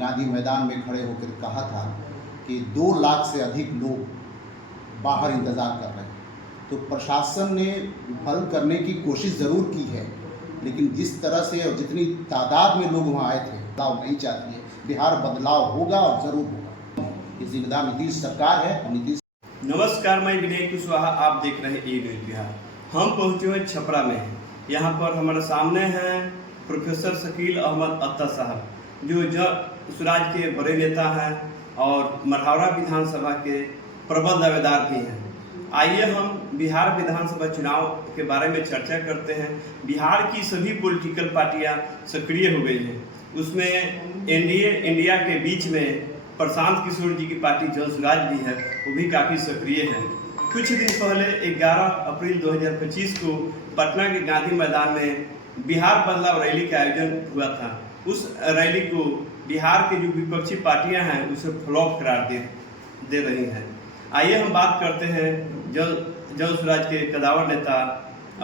गांधी मैदान में खड़े होकर कहा था कि 2 लाख से अधिक लोग बाहर इंतज़ार कर रहे हैं। तो प्रशासन ने हल करने की कोशिश ज़रूर की है, लेकिन जिस तरह से और जितनी तादाद में लोग वहाँ आए थे, बदलाव नहीं चाहती है। बिहार बदलाव होगा और ज़रूर होगा। ये जिम्मेदार नीतीश सरकार है और नीतीश। नमस्कार, मैं विनय कुशवाहा, आप देख रहे हैं ई न्यूज़ बिहार। हम पहुंचे हुए छपरा में। यहाँ पर हमारे सामने हैं प्रोफेसर शकील अहमद अत्ता साहब, जो स्वराज के बड़े नेता हैं और मढ़ौरा विधानसभा के प्रबल दावेदार भी हैं। आइए हम बिहार विधानसभा चुनाव के बारे में चर्चा करते हैं। बिहार की सभी पॉलिटिकल पार्टियां सक्रिय हो गई हैं। उसमें एनडीए इंडिया के बीच में प्रशांत किशोर जी की पार्टी जन स्वराज भी है, वो भी काफ़ी सक्रिय है। कुछ दिन पहले 11 अप्रैल 2025 को पटना के गांधी मैदान में बिहार बदलाव रैली का आयोजन हुआ था। उस रैली को बिहार के जो विपक्षी पार्टियां हैं उसे फ्लॉप करार दे रही हैं। आइए हम बात करते हैं जन स्वराज के कदावर नेता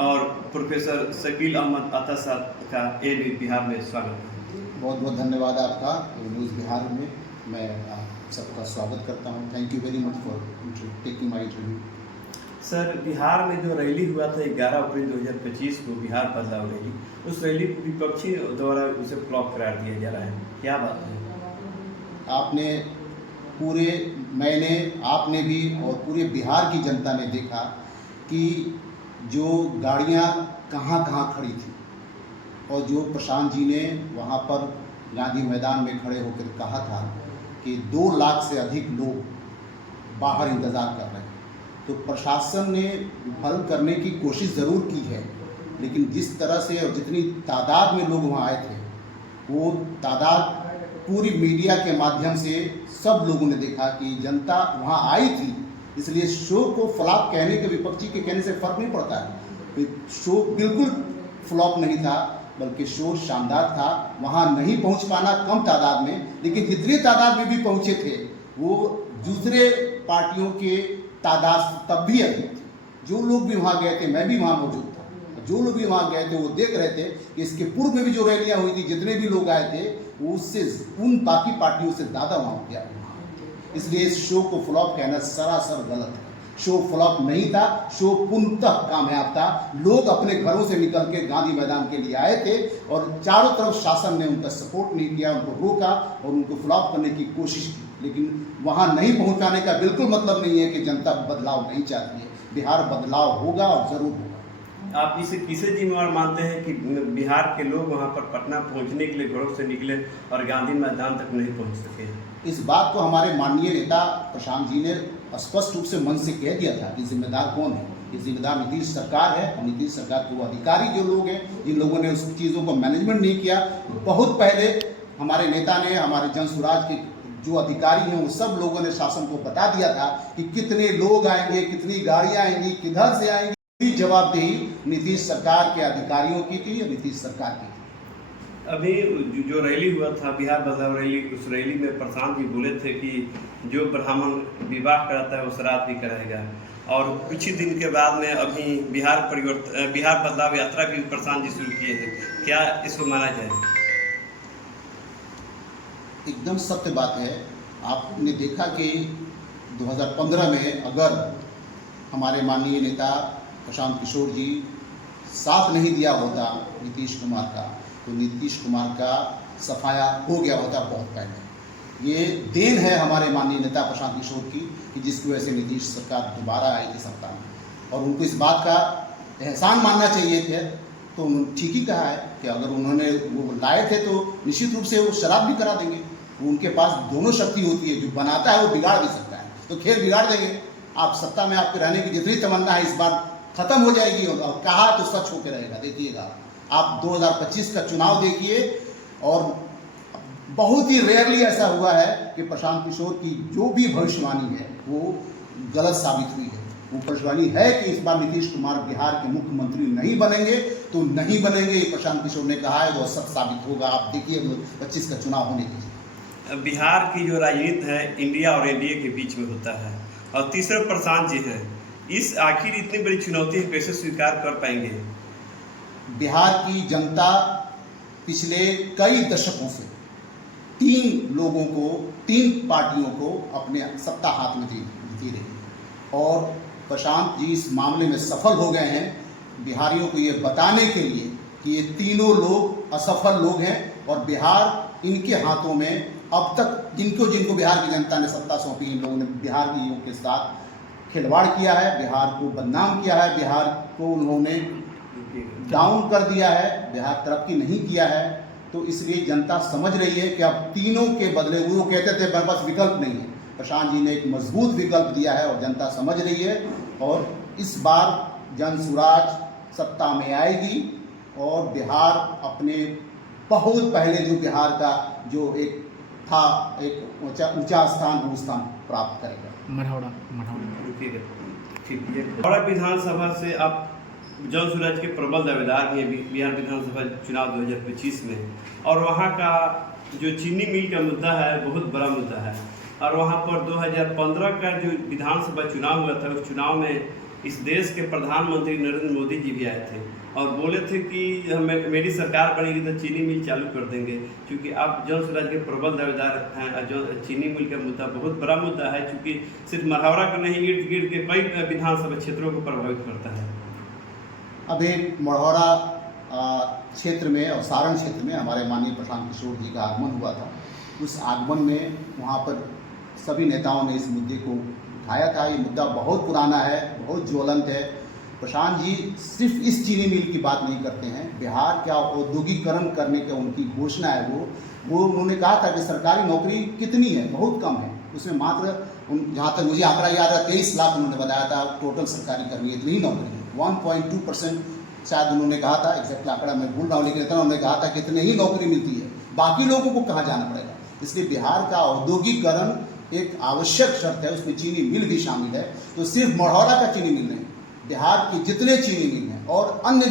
और प्रोफेसर शकील अहमद अत्ता साहब का ए न्यूज़ बिहार में स्वागत है। बहुत बहुत धन्यवाद आपका ए न्यूज़ बिहार में। मैं आप सबका स्वागत करता हूं। Thank you very much for taking my interview. Sir, Bihar में जो रैली हुआ था 11 अप्रैल 2025 को, बिहार बदलाव रैली, उस रैली को विपक्षी द्वारा उसे फ्लॉप करार दिया जा रहा है, क्या बात है? आपने भी और पूरे बिहार की जनता ने देखा कि जो गाड़ियां कहां कहां खड़ी थी और जो प्रशांत जी ने वहां पर गांधी मैदान में खड़े होकर कहा था कि 2 लाख से अधिक लोग बाहर इंतज़ार कर रहे हैं। तो प्रशासन ने हल करने की कोशिश ज़रूर की है, लेकिन जिस तरह से और जितनी तादाद में लोग वहाँ आए थे, वो तादाद पूरी मीडिया के माध्यम से सब लोगों ने देखा कि जनता वहाँ आई थी। इसलिए शो को फ्लॉप कहने के, विपक्षी के कहने से फ़र्क नहीं पड़ता है। शो बिल्कुल फ्लॉप नहीं था, बल्कि शो शानदार था। वहाँ नहीं पहुँच पाना कम तादाद में, लेकिन जितनी तादाद में भी पहुँचे थे वो दूसरे पार्टियों के तादाद तब भी अधिक थी। जो लोग भी वहाँ गए थे, मैं भी वहाँ मौजूद था, जो लोग भी वहाँ गए थे वो देख रहे थे कि इसके पूर्व में भी जो रैलियाँ हुई थी, जितने भी लोग आए थे वो उससे उन बाकी पार्टियों से ज़्यादा वहाँ गया। इसलिए इस शो को फ्लॉप कहना सरासर गलत है। शो फ्लॉप नहीं था, शो पूर्णतः कामयाब था। लोग अपने घरों से निकल के गांधी मैदान के लिए आए थे और चारों तरफ शासन ने उनका सपोर्ट नहीं किया, उनको रोका और उनको फ्लॉप करने की कोशिश की। लेकिन वहां नहीं पहुंचाने का बिल्कुल मतलब नहीं है कि जनता बदलाव नहीं चाहती है। बिहार बदलाव होगा और ज़रूर होगा। आप इसे किसे जिम्मेवार मानते हैं कि बिहार के लोग वहां पर पटना पहुंचने के लिए घरों से निकले और गांधी मैदान तक नहीं पहुंच सके? इस बात को हमारे माननीय नेता प्रशांत जी ने स्पष्ट रूप से मन से कह दिया था कि जिम्मेदार कौन है। ये जिम्मेदार नीतीश सरकार है और नीतीश सरकार के वो अधिकारी जो लोग हैं, जिन लोगों ने उस चीज़ों को मैनेजमेंट नहीं किया। बहुत पहले हमारे नेता ने, हमारे जन स्वराज के जो अधिकारी हैं, वो सब लोगों ने शासन को बता दिया था कि कितने लोग आएंगे, कितनी गाड़ियाँ आएंगी, किधर से आएंगी। जवाबदेही नीतीश सरकार के अधिकारियों की थी या नीतीश सरकार की थी। अभी जो रैली हुआ था, बिहार बदलाव रैली, उस रैली में प्रशांत जी बोले थे कि जो ब्राह्मण विवाह कराता है वो श्राद्ध भी कराएगा। और कुछ ही दिन के बाद में अभी बिहार बदलाव यात्रा भी प्रशांत जी शुरू किए हैं। क्या इसको माना जाए? एकदम सत्य बात है। आपने देखा कि 2015 में अगर हमारे माननीय नेता प्रशांत किशोर जी साथ नहीं दिया होता नीतीश कुमार का, तो नीतीश कुमार का सफाया हो गया होता बहुत पहले। ये देन है हमारे माननीय नेता प्रशांत किशोर की कि जिसकी वजह से नीतीश सरकार दोबारा आई थी सत्ता में, और उनको इस बात का एहसान मानना चाहिए थे। तो उन्होंने ठीक ही कहा है कि अगर उन्होंने वो लाए थे तो निश्चित रूप से वो शराब भी करा देंगे। वो उनके पास दोनों शक्ति होती है, जो बनाता है वो बिगाड़ भी सकता है, तो खेल बिगाड़ देंगे। आप सत्ता में आपके रहने की जितनी तमन्ना है इस बार खत्म हो जाएगी, और कहा तो सच होकर रहेगा। देखिएगा आप 2025 का चुनाव देखिए, और बहुत ही रेयरली ऐसा हुआ है कि प्रशांत किशोर की जो भी भविष्यवाणी है वो गलत साबित हुई है। वो भविष्यवाणी है कि इस बार नीतीश कुमार बिहार के मुख्यमंत्री नहीं बनेंगे, तो नहीं बनेंगे, ये प्रशांत किशोर ने कहा है, वो सच साबित होगा। आप देखिए 2025 का चुनाव होने दीजिए। बिहार की जो राजनीति है इंडिया और एनडीए के बीच में होता है, और तीसरे प्रशांत जी हैं। इस आखिर इतनी बड़ी चुनौती कैसे स्वीकार कर पाएंगे? बिहार की जनता पिछले कई दशकों से तीन लोगों को, तीन पार्टियों को अपने सत्ता हाथ में दी रही और प्रशांत जी इस मामले में सफल हो गए हैं बिहारियों को ये बताने के लिए कि ये तीनों लोग असफल लोग हैं और बिहार इनके हाथों में अब तक जिनको जिनको बिहार की जनता ने सत्ता सौंपी, इन लोगों ने बिहार के युवक के साथ खिलवाड़ किया है, बिहार को बदनाम किया है, बिहार को उन्होंने डाउन कर दिया है, बिहार तरक्की नहीं किया है। तो इसलिए जनता समझ रही है कि अब तीनों के बदले, वो कहते थे मेरे पास विकल्प नहीं है, प्रशांत जी ने एक मजबूत विकल्प दिया है और जनता समझ रही है और इस बार जन स्वराज सत्ता में आएगी और बिहार अपने बहुत पहले जो बिहार का जो एक था एक ऊंचा स्थान, वो स्थान प्राप्त करेगा। मढ़ौरा विधानसभा से आप जन स्वराज के प्रबल दावेदार भी हैं बिहार विधानसभा चुनाव 2025 में, और वहाँ का जो चीनी मिल का मुद्दा है बहुत बड़ा मुद्दा है। और वहाँ पर 2015 का जो विधानसभा चुनाव हुआ था, उस चुनाव में इस देश के प्रधानमंत्री नरेंद्र मोदी जी भी आए थे और बोले थे कि मेरी सरकार बनेगी तो चीनी मिल चालू कर देंगे, क्योंकि आप जन स्वराज के प्रबल दावेदार हैं। जो चीनी मिल का मुद्दा बहुत बड़ा मुद्दा है, क्योंकि सिर्फ मढ़ौरा को नहीं, इर्द गिर्द के कई विधानसभा क्षेत्रों को प्रभावित करता है। अभी मढ़ौरा क्षेत्र में और सारण क्षेत्र में हमारे माननीय प्रशांत किशोर जी का आगमन हुआ था। उस आगमन में वहाँ पर सभी नेताओं ने इस मुद्दे को उठाया था। ये मुद्दा बहुत पुराना है, बहुत ज्वलंत है। प्रशांत जी सिर्फ इस चीनी मिल की बात नहीं करते हैं, बिहार का औद्योगिकरण करने का उनकी घोषणा है। वो उन्होंने कहा था कि सरकारी नौकरी कितनी है, बहुत कम है, उसमें मात्र जहाँ तक मुझे आंकड़ा याद है 23 लाख उन्होंने बताया था टोटल सरकारी कर्मी, इतनी ही नौकरी है। 1.2% शायद उन्होंने कहा था, एग्जैक्ट आंकड़ा मैं भूल रहा हूँ, लेकिन इतना उन्होंने कहा था कि इतनी ही नौकरी मिलती है, बाकी लोगों को कहाँ जाना पड़ेगा। इसलिए बिहार का औद्योगिकरण एक आवश्यक शर्त है, उसमें चीनी मिल भी शामिल है। तो सिर्फ मढ़ौरा का चीनी मिल नहीं, बिहार के जितने चीनी मिल हैं और अन्य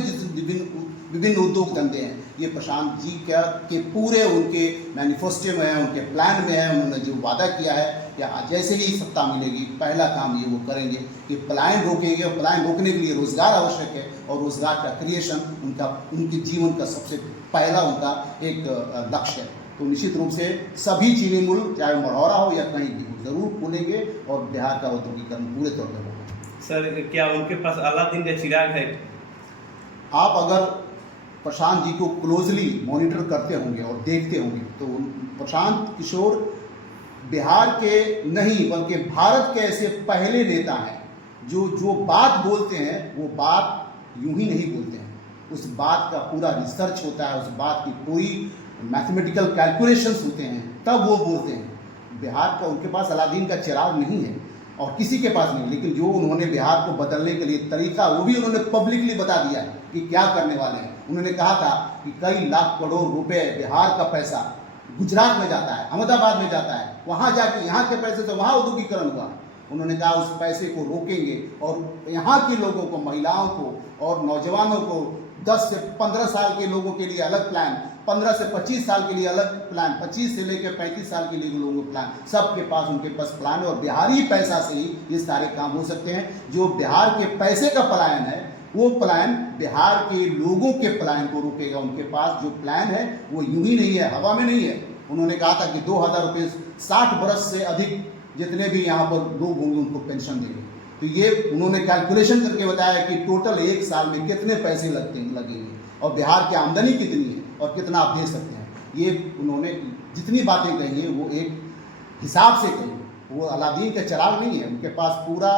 विभिन्न उद्योग धंधे हैं, ये प्रशांत जी के पूरे उनके मैनिफेस्टो में है, उनके प्लान में है। उन्होंने जो वादा किया है या जैसे ही सत्ता मिलेगी पहला काम ये वो करेंगे कि पलायन रोकेंगे, और पलायन रोकने के लिए रोजगार आवश्यक है और रोजगार का क्रिएशन उनके जीवन का सबसे पहला उनका एक लक्ष्य है। तो निश्चित रूप से सभी चीनी मिल चाहे मढ़ौरा हो या कहीं भी हो जरूर खुलेंगे और बिहार का औद्योगिकरण पूरे तौर पर होगा। सर, क्या उनके पास अलादीन का चिराग है? आप अगर प्रशांत जी को क्लोजली मॉनिटर करते होंगे और देखते होंगे तो प्रशांत किशोर बिहार के नहीं बल्कि भारत के ऐसे पहले नेता हैं जो बात बोलते हैं वो बात यूं ही नहीं बोलते हैं, उस बात का पूरा रिसर्च होता है, उस बात की पूरी मैथमेटिकल कैलकुलेशंस होते हैं, तब वो बोलते हैं। बिहार का उनके पास अलादीन का चिराग नहीं है और किसी के पास नहीं, लेकिन जो उन्होंने बिहार को बदलने के लिए तरीका वो भी उन्होंने पब्लिकली बता दिया कि क्या करने वाले हैं। उन्होंने कहा था कि कई लाख करोड़ रुपए बिहार का पैसा गुजरात में जाता है, अहमदाबाद में जाता है, वहाँ जाके यहाँ के पैसे तो वहाँ औद्योगिकरण हुआ। उन्होंने कहा उस पैसे को रोकेंगे और यहाँ के लोगों को, महिलाओं को और नौजवानों को 10 से 15 साल के लोगों के लिए अलग प्लान, 15 से 25 साल के लिए अलग प्लान, 25 से लेकर 35 साल के लिए लोगों को प्लान, सबके पास उनके पास प्लान है और बिहारी पैसा से ही ये सारे काम हो सकते हैं। जो बिहार के पैसे का पलायन है वो प्लान बिहार के लोगों के प्लान को रोकेगा। उनके पास जो प्लान है वो यूं ही नहीं है, हवा में नहीं है। उन्होंने कहा था कि 2000 रुपये 60 बरस से अधिक जितने भी यहाँ पर लोग होंगे उनको पेंशन देंगे। तो ये उन्होंने कैलकुलेशन करके बताया कि टोटल एक साल में कितने पैसे लगेंगे और बिहार की आमदनी कितनी है और कितना आप दे सकते हैं। ये उन्होंने जितनी बातें कही हैं वो एक हिसाब से कही, वो अलादीन का चिराग नहीं है, उनके पास पूरा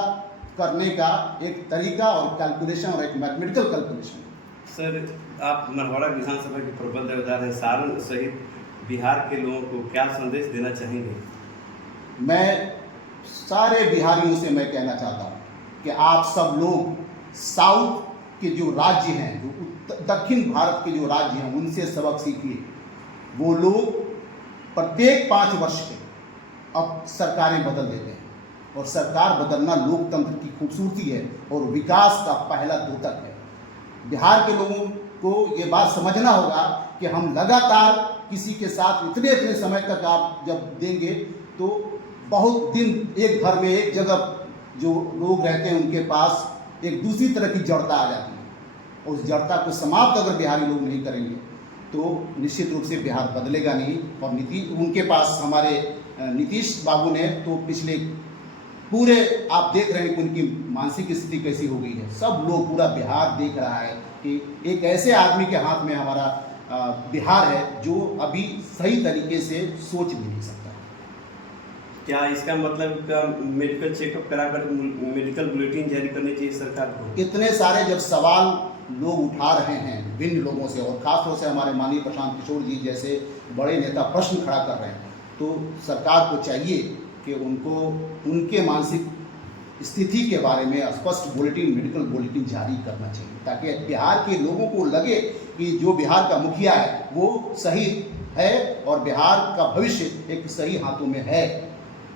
करने का एक तरीका और कैलकुलेशन और एक मैथमेटिकल कैलकुलेशन। सर, आप मढ़ौरा विधानसभा के प्रबल दावेदार हैं, सारण सहित बिहार के लोगों को क्या संदेश देना चाहेंगे? मैं सारे बिहारियों से मैं कहना चाहता हूँ कि आप सब लोग साउथ के जो राज्य हैं, जो दक्षिण भारत के जो राज्य हैं, उनसे सबक सीखिए। वो लोग प्रत्येक 5 वर्ष पे अब सरकारें बदल देते हैं और सरकार बदलना लोकतंत्र की खूबसूरती है और विकास का पहला द्योतक है। बिहार के लोगों को ये बात समझना होगा कि हम लगातार किसी के साथ इतने समय तक आप जब देंगे तो बहुत दिन एक घर में एक जगह जो लोग रहते हैं उनके पास एक दूसरी तरह की जड़ता आ जाती है। उस जड़ता को समाप्त अगर बिहारी लोग नहीं करेंगे तो निश्चित रूप से बिहार बदलेगा नहीं। और उनके पास हमारे नीतीश बाबू ने तो पिछले पूरे आप देख रहे हैं कि उनकी मानसिक स्थिति कैसी हो गई है। सब लोग पूरा बिहार देख रहा है कि एक ऐसे आदमी के हाथ में हमारा बिहार है जो अभी सही तरीके से सोच भी नहीं सकता। क्या इसका मतलब मेडिकल चेकअप कराकर मेडिकल बुलेटिन जारी करनी चाहिए सरकार को? इतने सारे जब सवाल लोग उठा रहे हैं विभिन्न लोगों से, और खासतौर से हमारे माननीय प्रशांत किशोर जी जैसे बड़े नेता प्रश्न खड़ा कर रहे हैं, तो सरकार को चाहिए कि उनको उनके मानसिक स्थिति के बारे में स्पष्ट बुलेटिन, मेडिकल बुलेटिन जारी करना चाहिए, ताकि बिहार के लोगों को लगे कि जो बिहार का मुखिया है वो सही है और बिहार का भविष्य एक सही हाथों में है।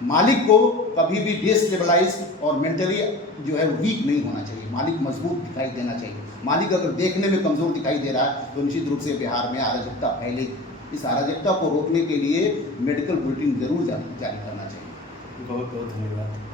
मालिक को कभी भी डिस्टेबलाइज और मेंटली जो है वीक नहीं होना चाहिए। मालिक मजबूत दिखाई देना चाहिए। मालिक अगर देखने में कमज़ोर दिखाई दे रहा है तो निश्चित रूप से बिहार में अराजकता फैलेगी। इस अराजकता को रोकने के लिए मेडिकल बुलेटिन जरूर जारी करना चाहिए। बहुत बहुत धन्यवाद।